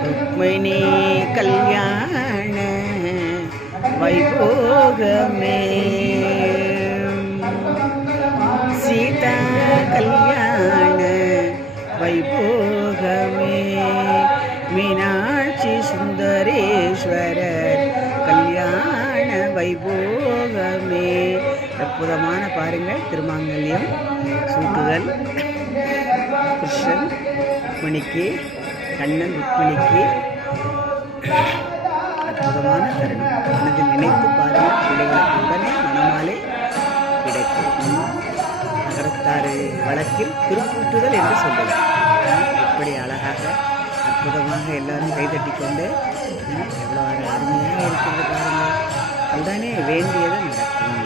रुक्मिणी कल्याण वैभोगमे सीता कल्याण वैभोगमे मीनाक्षी सुंदरेश्वर कल्याण वैभोगमे அற்புதமான பாருங்கள் திருமாங்கல்யம் சூட்டுதல் கிருஷ்ணன் ருக்மிணிக்கு கண்ணன் ருக்மிணிக்கு அற்புதமான தருணம் மனதில் நினைத்து பாருங்கள் பிள்ளைகளுக்கு உடனே மனமாலே கிடைக்கும் நகரத்தாறு வழக்கில் திருக்கூட்டுதல் என்று சொல்வது எப்படி அழகாக அற்புதமாக எல்லாரும் கைதட்டி கொண்டு எவ்வளோ அருமையாக இருக்கிறது பாருங்கள் உடனே வேண்டியது நடக்கும்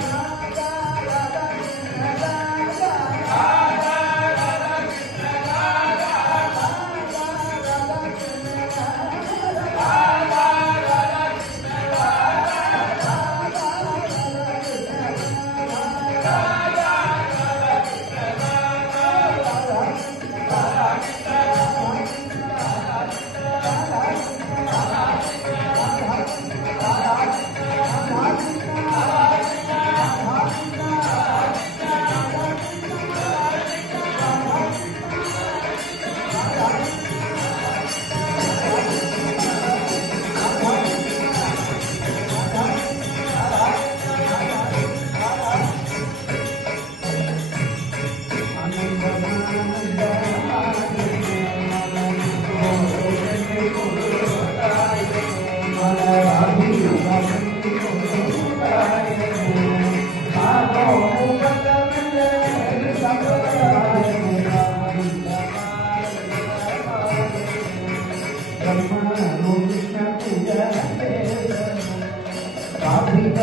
Kami